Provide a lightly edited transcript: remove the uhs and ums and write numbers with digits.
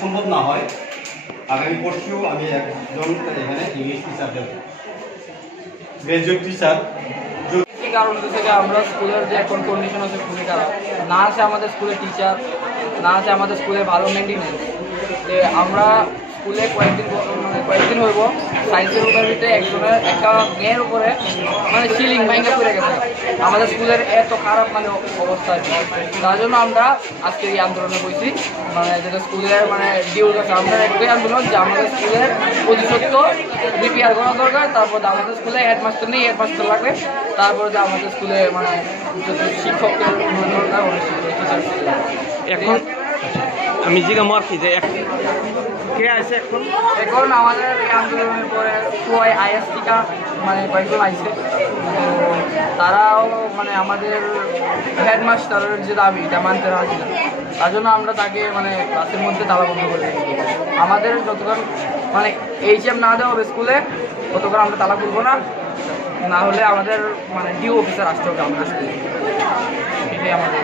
সম্ভব না হয় আগামী পরশু আমি একজন এখানে ইংলিশ টিচার দেব, গ্রাজুয়েট টিচার। কারণ থেকে আমরা স্কুলের যে এখন কন্ডিশন আছে খুবই খারাপ, না আছে আমাদের স্কুলের টিচার, না আছে আমাদের স্কুলে ভালো মেনটেনেন্স। যে আমরা স্কুলে কয়েকদিন হইব সায়েন্সের রুমের ভিতরে একজনের একটা মেয়ের উপরে সিলিং ভাঙা পড়ে গেছে। আমাদের স্কুলের এত খারাপ অবস্থা, তার জন্য আমরা আজকে এই আন্দোলনে বসছি। যেটা স্কুলের ডিউল আছে, আমরা একটাই আন্দোলন যে আমাদের স্কুলের প্রতিশোধ রিপেয়ার করা দরকার। তারপর আমাদের স্কুলে হেডমাস্টার নেই, হেডমাস্টার লাগবে। তারপরে যে আমাদের স্কুলে যত শিক্ষকের দরকার অনেক টিচার। এখন আমি জিজ্ঞাসা কি যে কে আছে এখন আমাদের এই আন্দোলনের পরে সবাই আইএসটিকা কয়েকজন আইসে, তো তারাও আমাদের হেডমাস্টারের যে দাবি এটা মানতে রাজি না। তার জন্য আমরা তাকে ক্লাসের মধ্যে তালাবন্ধ করে দিই। আমাদের যতক্ষণ এইচএম না দেওয়া হবে স্কুলে ততক্ষণ আমরা তালা খুলবো না, না হলে আমাদের ডিও অফিসার আসতে হবে আমাদের স্কুলে। এটাই আমাদের